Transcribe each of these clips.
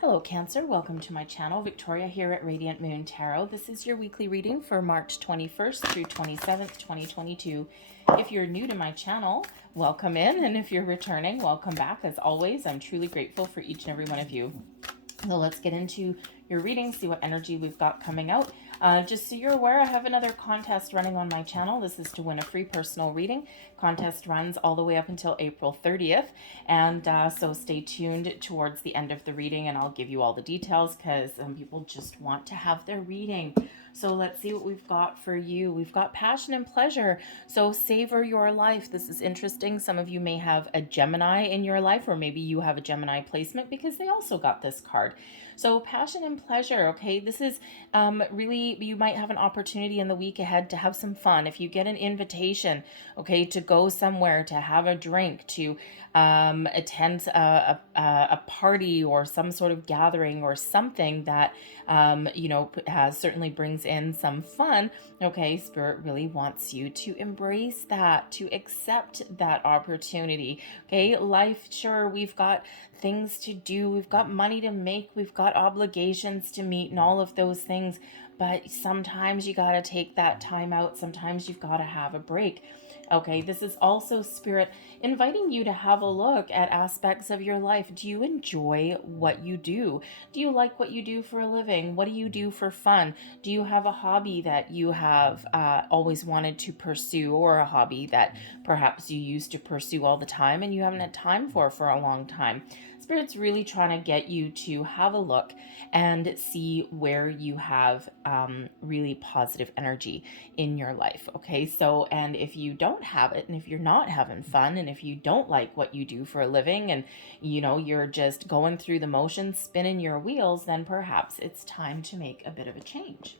Hello Cancer, welcome to my channel. Victoria here at Radiant Moon Tarot. This is your weekly reading for March 21st through 27th, 2022. If you're new to my channel, welcome in, and if you're returning, welcome back. As always, I'm truly grateful for each and every one of you. So let's get into your reading, see what energy we've got coming out. Just so you're aware, I have another contest running on my channel. This is to win a free personal reading. Contest runs all the way up until April 30th. And so stay tuned towards the end of the reading and I'll give you all the details because people just want to have their reading. So let's see what we've got for you. We've got passion and pleasure. So savor your life. This is interesting. Some of you may have a Gemini in your life, or maybe you have a Gemini placement because they also got this card. So passion and pleasure, okay? This is really, you might have an opportunity in the week ahead to have some fun. If you get an invitation, okay, to go somewhere, to have a drink, to attend a party or some sort of gathering or something that, certainly brings in some fun, okay, Spirit really wants you to embrace that, to accept that opportunity, okay? Life, sure, we've got things to do, we've got money to make, we've got obligations to meet and all of those things, but sometimes you got to take that time out. Sometimes you've got to have a break. Okay, this is also Spirit inviting you to have a look at aspects of your life. Do you enjoy what you do? Do you like what you do for a living? What do you do for fun? Do you have a hobby that you have always wanted to pursue, or a hobby that perhaps you used to pursue all the time and you haven't had time for a long time? Spirit's really trying to get you to have a look and see where you have really positive energy in your life. Okay, so, and if you don't have it, and if you're not having fun, and if you don't like what you do for a living, and you're just going through the motions, spinning your wheels, then perhaps it's time to make a bit of a change.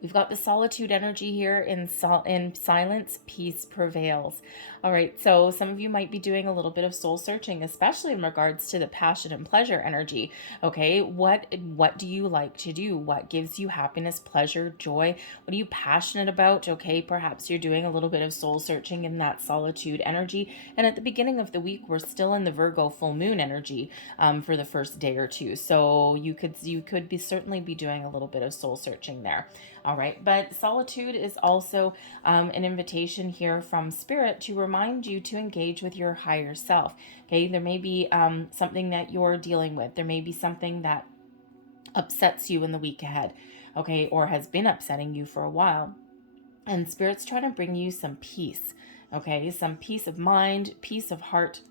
We've got the solitude energy here. In silence, peace prevails. All right, so some of you might be doing a little bit of soul searching, especially in regards to the passion and pleasure energy. Okay, what do you like to do? What gives you happiness, pleasure, joy? What are you passionate about? Okay, perhaps you're doing a little bit of soul searching in that solitude energy. And at the beginning of the week, we're still in the Virgo full moon energy for the first day or two. So you could be certainly be doing a little bit of soul searching there. All right, but solitude is also an invitation here from Spirit to remind you to engage with your higher self. Okay, there may be something that you're dealing with. There may be something that upsets you in the week ahead, okay, or has been upsetting you for a while. And Spirit's trying to bring you some peace, okay, some peace of mind, peace of heart,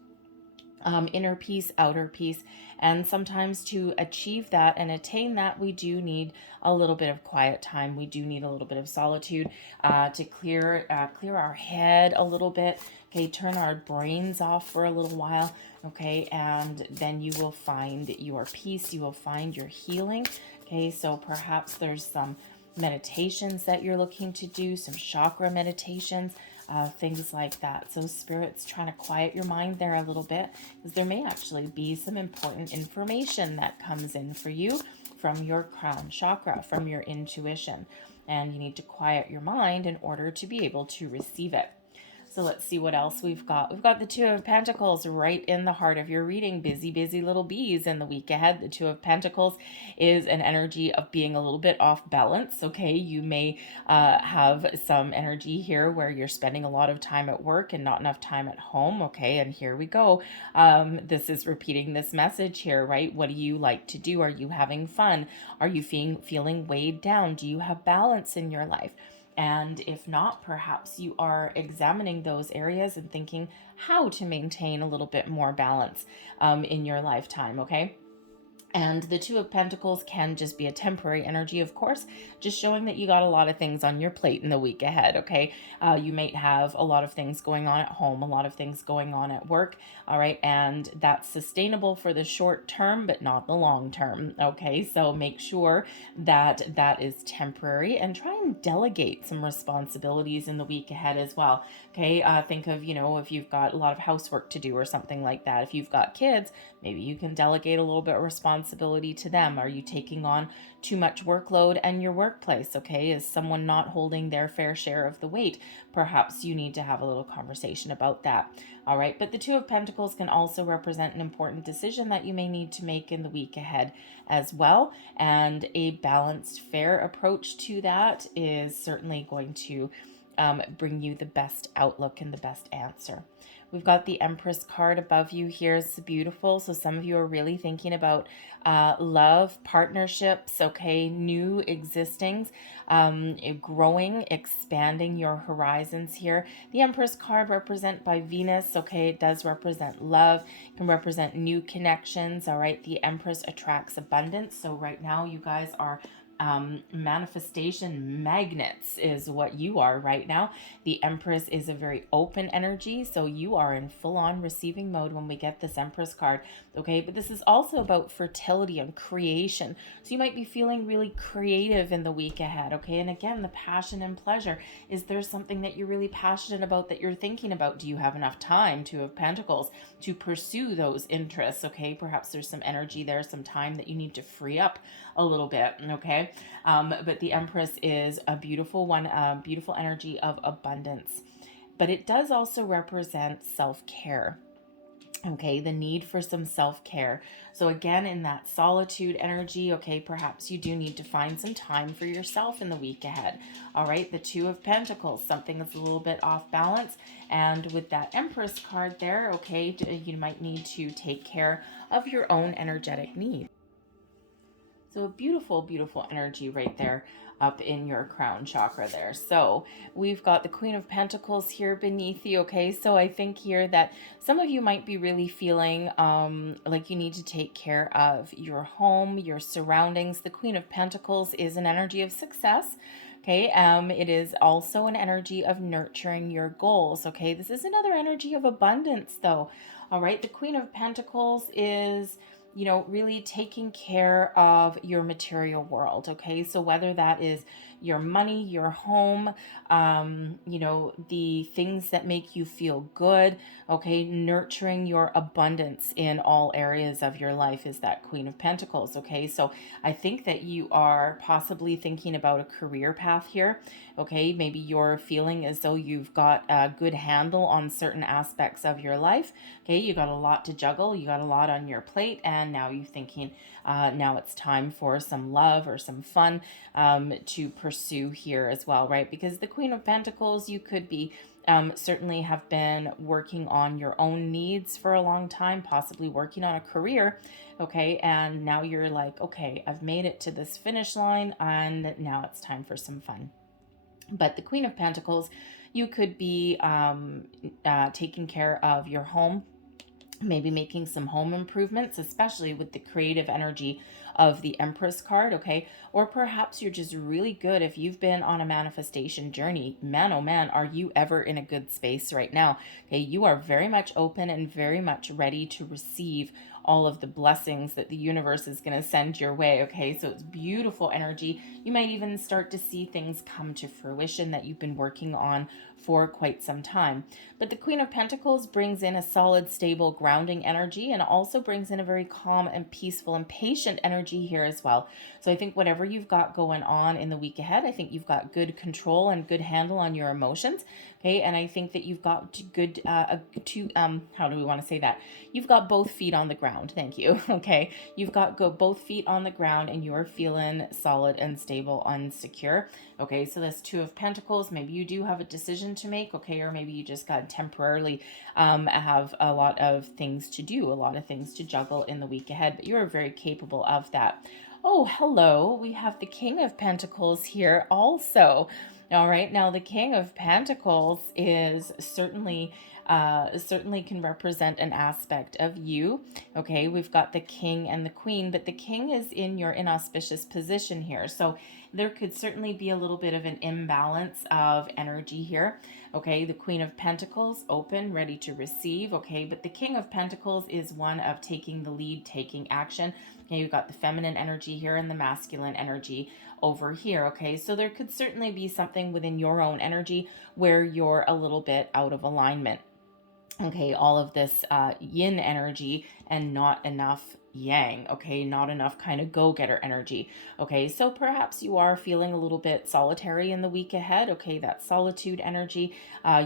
inner peace, outer peace. And sometimes to achieve that and attain that, we do need a little bit of quiet time. We do need a little bit of solitude to clear our head a little bit. Okay, turn our brains off for a little while. Okay, and then you will find your peace. You will find your healing. Okay, so perhaps there's some meditations that you're looking to do, some chakra meditations, things like that. So Spirit's trying to quiet your mind there a little bit, because there may actually be some important information that comes in for you from your crown chakra, from your intuition, and you need to quiet your mind in order to be able to receive it. So let's see what else we've got. We've got the Two of Pentacles right in the heart of your reading. Busy, busy little bees in the week ahead. The Two of Pentacles is an energy of being a little bit off balance. Okay, you may have some energy here where you're spending a lot of time at work and not enough time at home. Okay, and here we go. This is repeating this message here, right? What do you like to do? Are you having fun? Are you feeling weighed down? Do you have balance in your life? And if not, perhaps you are examining those areas and thinking how to maintain a little bit more balance in your lifetime, okay? And the Two of Pentacles can just be a temporary energy, of course, just showing that you got a lot of things on your plate in the week ahead, okay? You might have a lot of things going on at home, a lot of things going on at work, all right? And that's sustainable for the short term, but not the long term, okay? So make sure that that is temporary and try and delegate some responsibilities in the week ahead as well, okay? Think of, if you've got a lot of housework to do or something like that. If you've got kids, maybe you can delegate a little bit of responsibility responsibility to them? Are you taking on too much workload in your workplace? Okay, is someone not holding their fair share of the weight? Perhaps you need to have a little conversation about that. All right, but the Two of Pentacles can also represent an important decision that you may need to make in the week ahead as well. And a balanced, fair approach to that is certainly going to bring you the best outlook and the best answer. We've got the Empress card above you here. It's beautiful. So some of you are really thinking about love, partnerships, okay, new existings, growing, expanding your horizons here. The Empress card represent by Venus, okay, it does represent love, it can represent new connections, all right. The Empress attracts abundance. So right now you guys are manifestation magnets is what you are right now. The Empress is a very open energy, so you are in full-on receiving mode when we get this Empress card, okay? But this is also about fertility and creation, so you might be feeling really creative in the week ahead, okay? And again, the passion and pleasure, is there something that you're really passionate about that you're thinking about? Do you have enough time, Two of Pentacles, to pursue those interests, okay? Perhaps there's some energy there, some time that you need to free up a little bit, okay? But the Empress is a beautiful one, beautiful energy of abundance. But it does also represent self-care, okay? The need for some self-care. So again, in that solitude energy, okay, perhaps you do need to find some time for yourself in the week ahead. All right, the Two of Pentacles, something that's a little bit off balance. And with that Empress card there, okay, you might need to take care of your own energetic needs. So a beautiful, beautiful energy right there up in your crown chakra there. So we've got the Queen of Pentacles here beneath you, okay? So I think here that some of you might be really feeling like you need to take care of your home, your surroundings. The Queen of Pentacles is an energy of success. Okay, it is also an energy of nurturing your goals. Okay, this is another energy of abundance though. All right, the Queen of Pentacles is, you know, really taking care of your material world. Okay, so whether that is your money, your home, you know, the things that make you feel good, okay, nurturing your abundance in all areas of your life is that Queen of Pentacles. Okay, so I think that you are possibly thinking about a career path here. Okay, maybe you're feeling as though you've got a good handle on certain aspects of your life. Okay, you got a lot to juggle, you got a lot on your plate, and now you're thinking now it's time for some love or some fun to pursue here as well, right? Because the Queen of Pentacles, you could be certainly have been working on your own needs for a long time, possibly working on a career, okay? And now you're like, okay, I've made it to this finish line and now it's time for some fun. But the Queen of Pentacles, you could be taking care of your home, maybe making some home improvements, especially with the creative energy of the Empress card, okay? Or perhaps you're just really good if you've been on a manifestation journey. Man, oh man, are you ever in a good space right now? Okay, you are very much open and very much ready to receive all of the blessings that the universe is going to send your way, okay? So it's beautiful energy. You might even start to see things come to fruition that you've been working on for quite some time. But the Queen of Pentacles brings in a solid, stable, grounding energy, and also brings in a very calm and peaceful and patient energy here as well. So I think whatever you've got going on in the week ahead, I think you've got good control and good handle on your emotions, okay? And I think that you've got good, how do we want to say that? You've got both feet on the ground, thank you, okay? You've got both feet on the ground and you're feeling solid and stable and secure, okay? So this Two of Pentacles, maybe you do have a decision to make, okay? Or maybe you just got temporarily have a lot of things to do, a lot of things to juggle in the week ahead, but you're very capable of that. Oh, hello, we have the King of Pentacles here also. All right, now the King of Pentacles is certainly can represent an aspect of you. Okay, we've got the King and the Queen, but the King is in your inauspicious position here. So there could certainly be a little bit of an imbalance of energy here. Okay, the Queen of Pentacles, open, ready to receive. Okay, but the King of Pentacles is one of taking the lead, taking action. Okay, you've got the feminine energy here and the masculine energy over here. Okay, so there could certainly be something within your own energy where you're a little bit out of alignment. Okay, all of this yin energy and not enough yang, okay, not enough kind of go-getter energy, okay? So perhaps you are feeling a little bit solitary in the week ahead, okay? That solitude energy,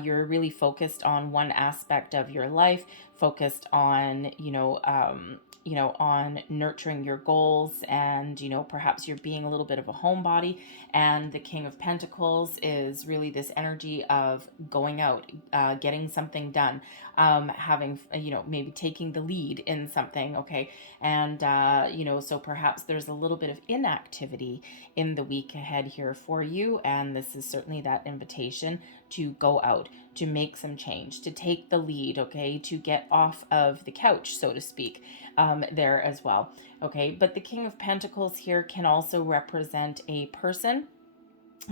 you're really focused on one aspect of your life, focused on, on nurturing your goals, and, perhaps you're being a little bit of a homebody. And the King of Pentacles is really this energy of going out, getting something done, having, maybe taking the lead in something, okay? And, so perhaps there's a little bit of inactivity in the week ahead here for you. And this is certainly that invitation to go out, to make some change, to take the lead, okay? To get off of the couch, so to speak, there as well, okay? But the King of Pentacles here can also represent a person,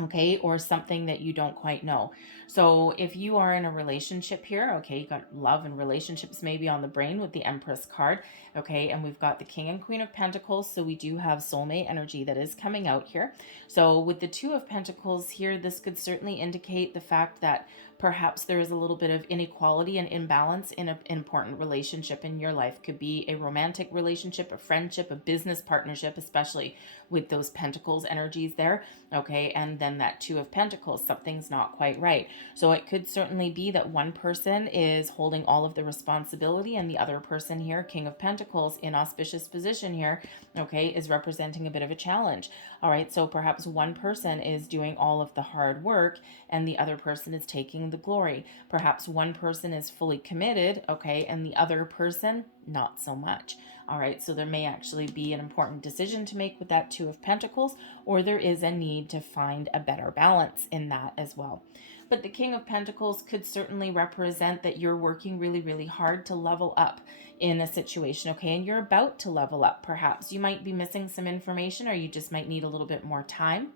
okay, or something that you don't quite know. So if you are in a relationship here, okay, you got love and relationships maybe on the brain with the Empress card, okay, and we've got the King and Queen of Pentacles, so we do have soulmate energy that is coming out here. So with the Two of Pentacles here, this could certainly indicate the fact that perhaps there is a little bit of inequality and imbalance in an important relationship in your life. Could be a romantic relationship, a friendship, a business partnership, especially with those Pentacles energies there, okay? And then that Two of Pentacles, something's not quite right. So it could certainly be that one person is holding all of the responsibility and the other person here, King of Pentacles, in auspicious position here, okay, is representing a bit of a challenge. All right, so perhaps one person is doing all of the hard work and the other person is taking the glory. Perhaps one person is fully committed, okay, and the other person not so much. All right, so there may actually be an important decision to make with that Two of Pentacles, or there is a need to find a better balance in that as well. But the King of Pentacles could certainly represent that you're working really, really hard to level up in a situation, okay? And you're about to level up. Perhaps you might be missing some information, or you just might need a little bit more time.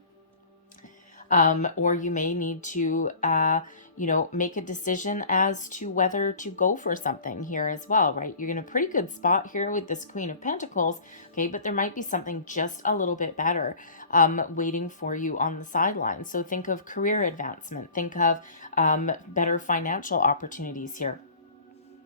Or you may need to, make a decision as to whether to go for something here as well, right? You're in a pretty good spot here with this Queen of Pentacles, okay? But there might be something just a little bit better waiting for you on the sidelines. So think of career advancement. Think of better financial opportunities here.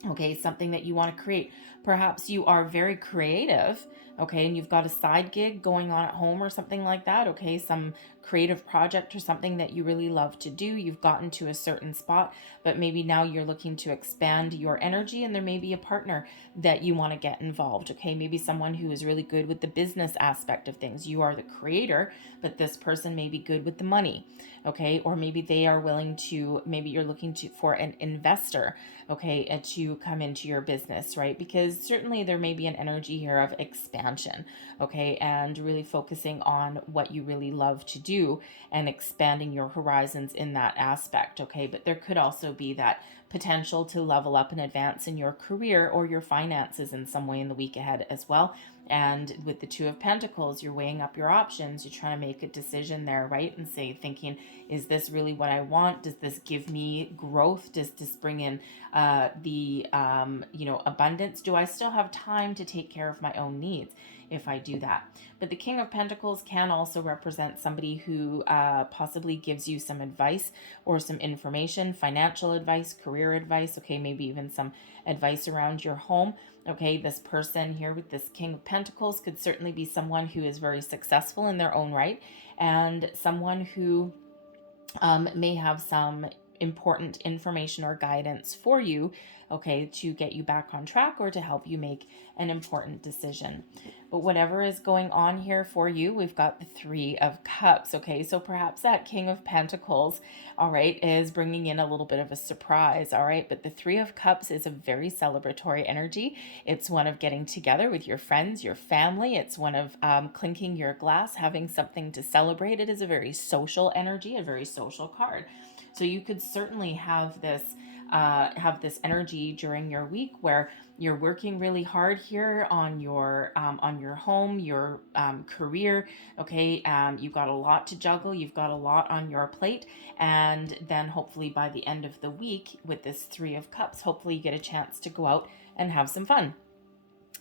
Okay, something that you want to create. Perhaps you are very creative, okay, and you've got a side gig going on at home or something like that, okay, some creative project or something that you really love to do. You've gotten to a certain spot, but maybe now you're looking to expand your energy, and there may be a partner that you want to get involved, okay, maybe someone who is really good with the business aspect of things. You are the creator, but this person may be good with the money, okay, or maybe they are willing to, maybe you're looking for an investor, okay, to come into your business, right? Because certainly there may be an energy here of expansion, okay, and really focusing on what you really love to do and expanding your horizons in that aspect, okay? But there could also be that potential to level up and advance in your career or your finances in some way in the week ahead as well. And with the Two of Pentacles, you're weighing up your options. You're trying to make a decision there, right? And thinking, is this really what I want? Does this give me growth? Does this bring in abundance? Do I still have time to take care of my own needs if I do that? But the King of Pentacles can also represent somebody who possibly gives you some advice or some information, financial advice, career advice, okay, maybe even some advice around your home. Okay, this person here with this King of Pentacles could certainly be someone who is very successful in their own right, and someone who may have some important information or guidance for you, okay, to get you back on track or to help you make an important decision. But whatever is going on here for you, we've got the Three of Cups, okay? So perhaps that King of Pentacles, all right, is bringing in a little bit of a surprise, all right? But the Three of Cups is a very celebratory energy. It's one of getting together with your friends, your family. It's one of clinking your glass, having something to celebrate. It is a very social energy, a very social card. So you could certainly have this energy during your week where you're working really hard here on your home, your career. Okay, you've got a lot to juggle. You've got a lot on your plate, and then hopefully by the end of the week with this Three of Cups, hopefully you get a chance to go out and have some fun.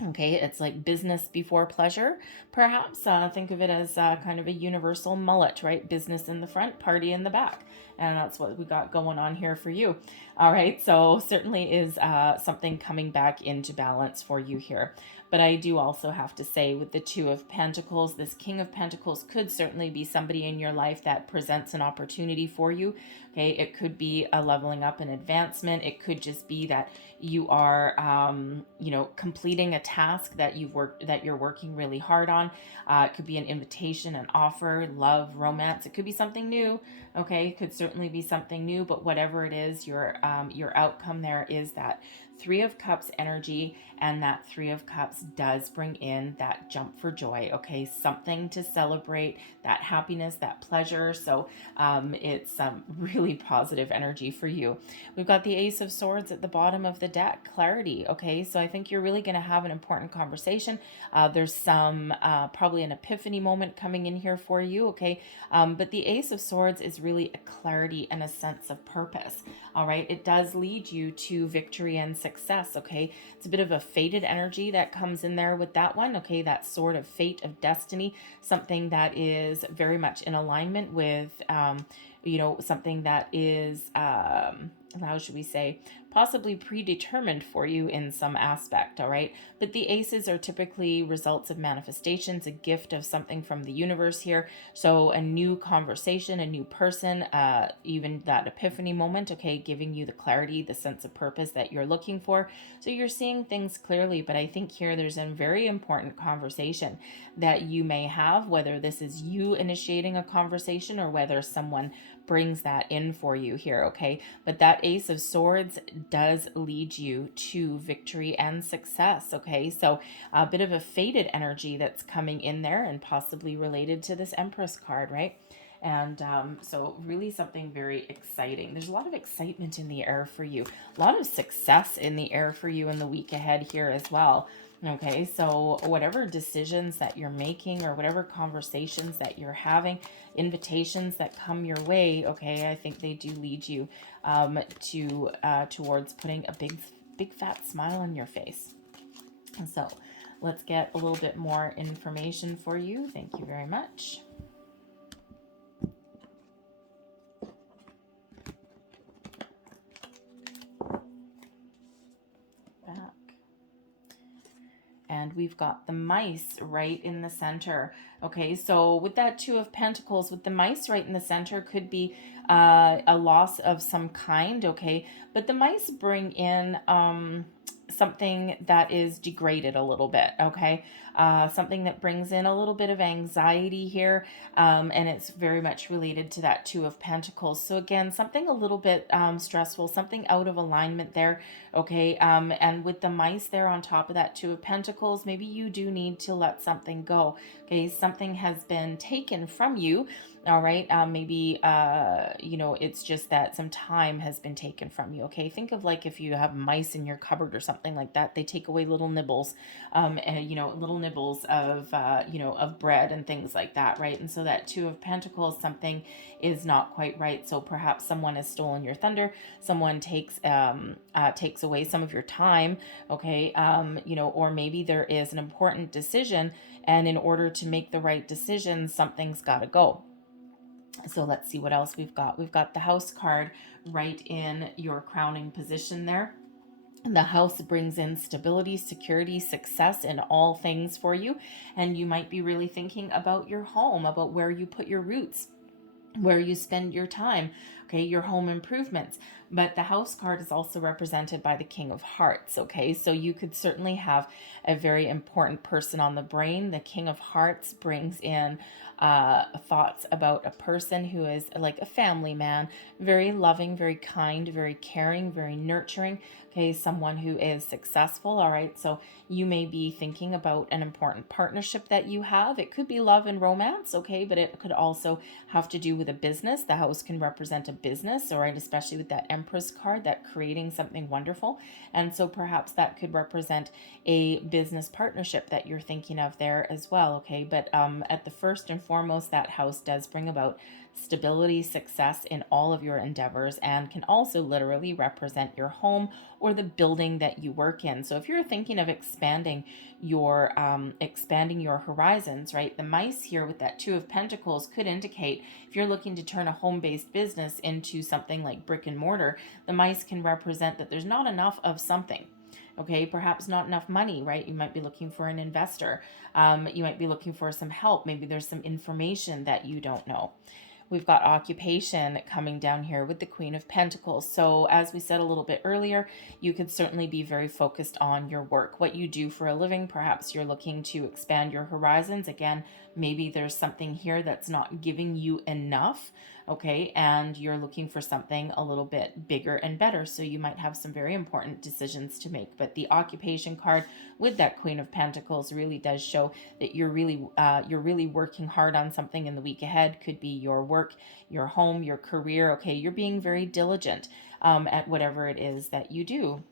Okay, it's like business before pleasure, perhaps. Think of it as kind of a universal mullet, right? Business in the front, party in the back. And that's what we got going on here for you. All right, so certainly is something coming back into balance for you here. But I do also have to say, with the Two of Pentacles, this King of Pentacles could certainly be somebody in your life that presents an opportunity for you. Okay, it could be a leveling up and advancement. It could just be that you are, completing a task that you're working really hard on. It could be an invitation, an offer, love, romance. It could be something new. Okay, it could certainly be something new. But whatever it is, your outcome there is that Three of Cups energy, and that Three of Cups does bring in that jump for joy. Okay, something to celebrate, that happiness, that pleasure. So it's some really positive energy for you. We've got the Ace of Swords at the bottom of the deck, clarity. Okay, so I think you're really going to have an important conversation. There's some probably an epiphany moment coming in here for you. Okay, but the Ace of Swords is really a clarity and a sense of purpose. All right, it does lead you to victory and success. Okay, it's a bit of a fated energy that comes in there with that one. Okay, that sort of fate of destiny, something that is very much in alignment with something that is how should we say, possibly predetermined for you in some aspect. All right, but the aces are typically results of manifestations, a gift of something from the universe here. So a new conversation, a new person, even that epiphany moment. Okay, giving you the clarity, the sense of purpose that you're looking for. So you're seeing things clearly. But I think here there's a very important conversation that you may have, whether this is you initiating a conversation or whether someone brings that in for you here. Okay, but that Ace of Swords does lead you to victory and success. Okay, so a bit of a fated energy that's coming in there and possibly related to this Empress card, right? And so really something very exciting. There's a lot of excitement in the air for you, a lot of success in the air for you in the week ahead here as well. Okay, so whatever decisions that you're making or whatever conversations that you're having, invitations that come your way, okay, I think they do lead you towards putting a big fat smile on your face. And so let's get a little bit more information for you. Thank you very much. And we've got the mice right in the center. Okay, so with that Two of Pentacles, with the mice right in the center, could be a loss of some kind. Okay, but the mice bring in something that is degraded a little bit. Okay, something that brings in a little bit of anxiety here, and it's very much related to that Two of Pentacles. So again, something a little bit stressful, something out of alignment there. Okay, and with the mice there on top of that Two of Pentacles, maybe you do need to let something go. Okay, something has been taken from you. All right, maybe it's just that some time has been taken from you. Okay, think of like if you have mice in your cupboard or something like that. They take away little nibbles, and little nibbles of of bread and things like that, right? And so that Two of Pentacles, something is not quite right. So perhaps someone has stolen your thunder. Someone takes away some of your time. Okay, or maybe there is an important decision, and in order to make the right decision, something's got to go. So let's see what else we've got. We've got the House card right in your crowning position there. The House brings in stability, security, success in all things for you. And you might be really thinking about your home, about where you put your roots, where you spend your time, okay, your home improvements. But the House card is also represented by the King of Hearts, okay? So you could certainly have a very important person on the brain. The King of Hearts brings in thoughts about a person who is like a family man, very loving, very kind, very caring, very nurturing, okay? Someone who is successful, all right? So you may be thinking about an important partnership that you have. It could be love and romance, okay? But it could also have to do with a business. The House can represent a business, all right? Especially with that Empress card, that creating something wonderful. And so perhaps that could represent a business partnership that you're thinking of there as well, okay? But at the first and foremost, that House does bring about stability, success in all of your endeavors, and can also literally represent your home or the building that you work in. So if you're thinking of expanding your horizons, right? The mice here with that Two of Pentacles could indicate if you're looking to turn a home-based business into something like brick and mortar, the mice can represent that there's not enough of something. Okay, perhaps not enough money, right? You might be looking for an investor. You might be looking for some help. Maybe there's some information that you don't know. We've got occupation coming down here with the Queen of Pentacles. So as we said a little bit earlier, you could certainly be very focused on your work, what you do for a living. Perhaps you're looking to expand your horizons. Again, maybe there's something here that's not giving you enough, okay, and you're looking for something a little bit bigger and better. So you might have some very important decisions to make. But the occupation card with that Queen of Pentacles really does show that you're really working hard on something in the week ahead. Could be your work, your home, your career. Okay, you're being very diligent at whatever it is that you do.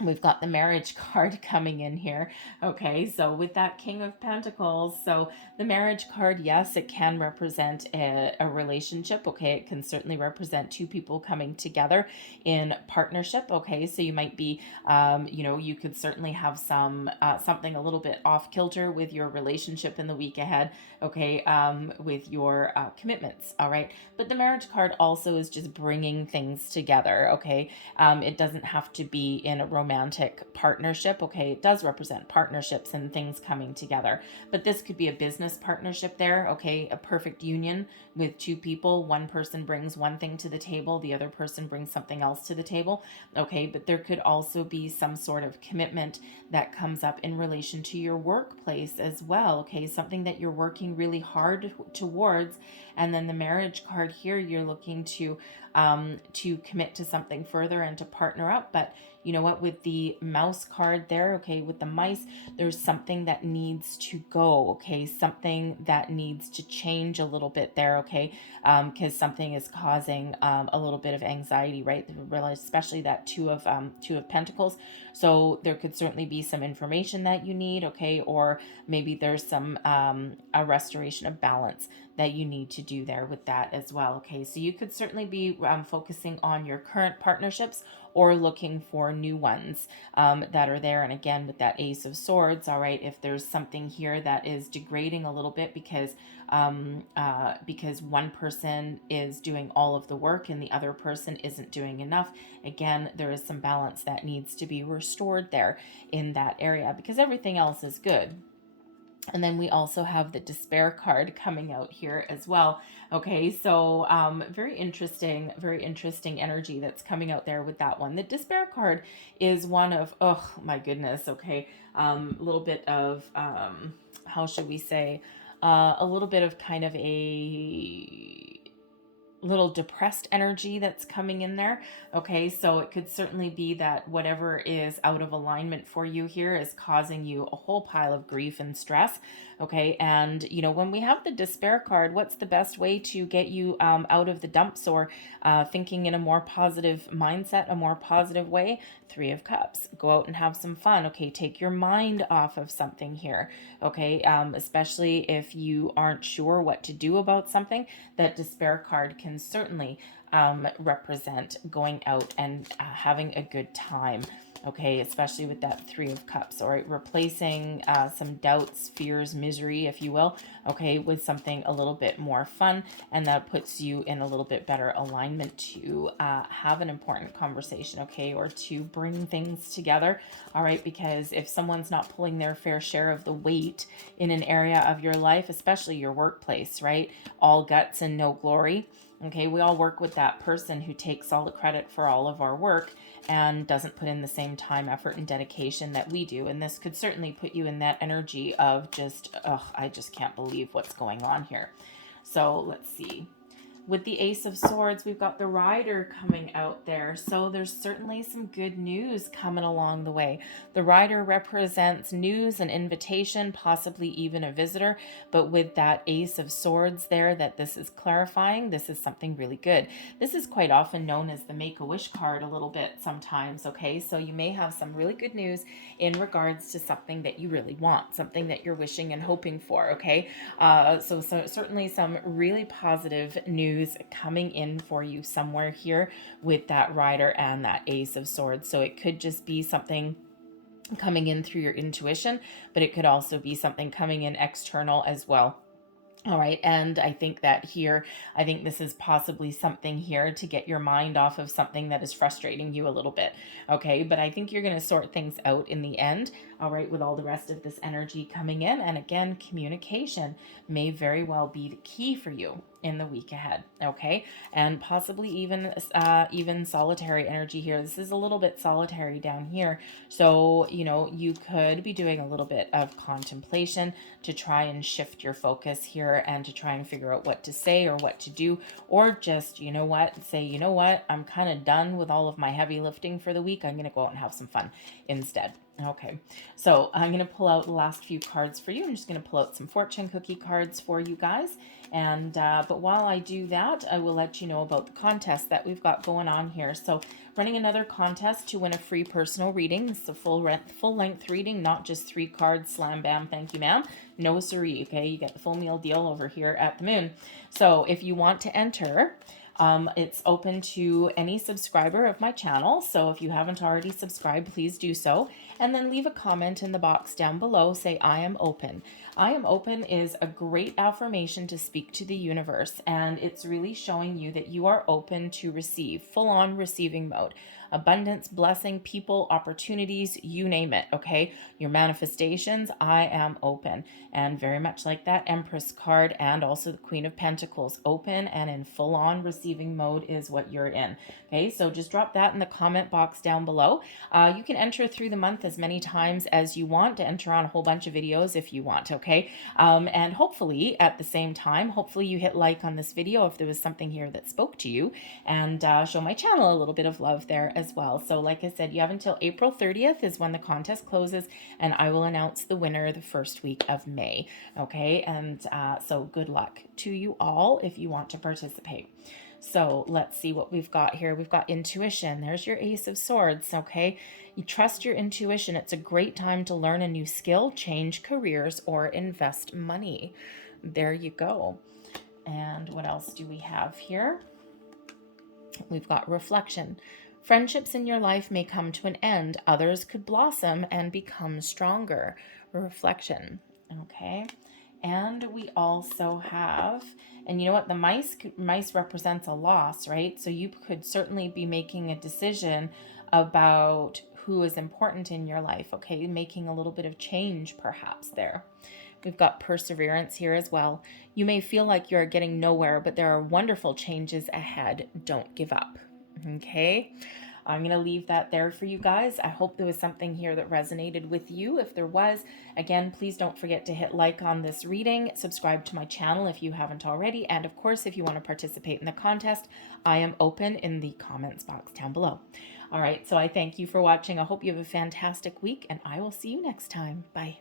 We've got the marriage card coming in here. Okay, so with that King of Pentacles, so the marriage card, yes, it can represent a relationship. Okay, it can certainly represent two people coming together in partnership. Okay, so you might be, you could certainly have something a little bit off kilter with your relationship in the week ahead. Okay, with your commitments. All right, but the marriage card also is just bringing things together. Okay, it doesn't have to be in a romantic partnership. Okay, it does represent partnerships and things coming together, but this could be a business partnership there. Okay, a perfect union with two people. One person brings one thing to the table, the other person brings something else to the table. Okay, but there could also be some sort of commitment that comes up in relation to your workplace as well. Okay, something that you're working really hard towards. And then the marriage card here, you're looking to commit to something further and to partner up. But you know what, with the mouse card there, okay, with the mice, there's something that needs to go. Okay, something that needs to change a little bit there. Okay, because something is causing a little bit of anxiety, right? Realize especially that two of Pentacles. So there could certainly be some information that you need. Okay, or maybe there's some a restoration of balance that you need to do there with that as well. Okay, so you could certainly be focusing on your current partnerships or looking for new ones that are there. And again, with that Ace of Swords, all right, if there's something here that is degrading a little bit because one person is doing all of the work and the other person isn't doing enough, again, there is some balance that needs to be restored there in that area because everything else is good. And then we also have the despair card coming out here as well. Okay, so very interesting energy that's coming out there with that one. The despair card is one of, oh my goodness, okay, a little bit of, how should we say, a little bit of kind of a little depressed energy that's coming in there. Okay, so it could certainly be that whatever is out of alignment for you here is causing you a whole pile of grief and stress. Okay, and when we have the despair card, what's the best way to get you out of the dumps or thinking in a more positive mindset, a more positive way? Three of Cups. Go out and have some fun. Okay, take your mind off of something here. Okay, especially if you aren't sure what to do about something, that despair card can certainly represent going out and having a good time. Okay, especially with that Three of Cups, all right, replacing some doubts, fears, misery, if you will, okay, with something a little bit more fun, and that puts you in a little bit better alignment to have an important conversation, okay, or to bring things together, all right, because if someone's not pulling their fair share of the weight in an area of your life, especially your workplace, right, all guts and no glory, okay, we all work with that person who takes all the credit for all of our work and doesn't put in the same time, effort, and dedication that we do. And this could certainly put you in that energy of just, I just can't believe what's going on here. So let's see. With the Ace of Swords, we've got the Rider coming out there. So there's certainly some good news coming along the way. The Rider represents news, an invitation, possibly even a visitor. But with that Ace of Swords there that this is clarifying, this is something really good. This is quite often known as the Make-A-Wish card a little bit sometimes, okay? So you may have some really good news in regards to something that you really want, something that you're wishing and hoping for, okay? So certainly some really positive news coming in for you somewhere here with that Rider and that Ace of Swords. So it could just be something coming in through your intuition, but it could also be something coming in external as well. All right. And I think that here, I think this is possibly something here to get your mind off of something that is frustrating you a little bit. Okay. But I think you're going to sort things out in the end. All right. With all the rest of this energy coming in. And again, communication may very well be the key for you in the week ahead. Okay. And possibly even solitary energy here. This is a little bit solitary down here. So, you could be doing a little bit of contemplation to try and shift your focus here and to try and figure out what to say or what to do, or just, say, I'm kind of done with all of my heavy lifting for the week. I'm going to go out and have some fun instead. Okay, so I'm going to pull out the last few cards for you. I'm just going to pull out some fortune cookie cards for you guys. And but while I do that, I will let you know about the contest that we've got going on here. So running another contest to win a free personal reading. This is a full length reading, not just 3 cards, slam bam, thank you ma'am. No siree, okay? You get the full meal deal over here at the Moon. So if you want to enter, it's open to any subscriber of my channel. So if you haven't already subscribed, please do so. And then leave a comment in the box down below. Say, I am open. I am open is a great affirmation to speak to the universe. And it's really showing you that you are open to receive, full on receiving mode. Abundance, blessing, people, opportunities, you name it, okay? Your manifestations, I am open. And very much like that Empress card and also the Queen of Pentacles, open and in full-on receiving mode is what you're in. Okay, so just drop that in the comment box down below. You can enter through the month as many times as you want to enter on a whole bunch of videos if you want, okay? And hopefully at the same time, hopefully you hit like on this video if there was something here that spoke to you, and show my channel a little bit of love there as well. So like I said, you have until April 30th is when the contest closes, and I will announce the winner the first week of May. Okay, and so good luck to you all if you want to participate. So let's see what we've got here. We've got intuition. There's your Ace of Swords, okay? You trust your intuition. It's a great time to learn a new skill, change careers, or invest money. There you go. And what else do we have here? We've got reflection. Friendships in your life may come to an end. Others could blossom and become stronger. Reflection. Okay. And we also have, and you know what, the mice represents a loss, right? So you could certainly be making a decision about who is important in your life, okay? Making a little bit of change perhaps there. We've got perseverance here as well. You may feel like you're getting nowhere, but there are wonderful changes ahead. Don't give up, okay? I'm going to leave that there for you guys. I hope there was something here that resonated with you. If there was, again, please don't forget to hit like on this reading, subscribe to my channel if you haven't already, and of course, if you want to participate in the contest, I am open in the comments box down below. All right, so I thank you for watching. I hope you have a fantastic week, and I will see you next time. Bye.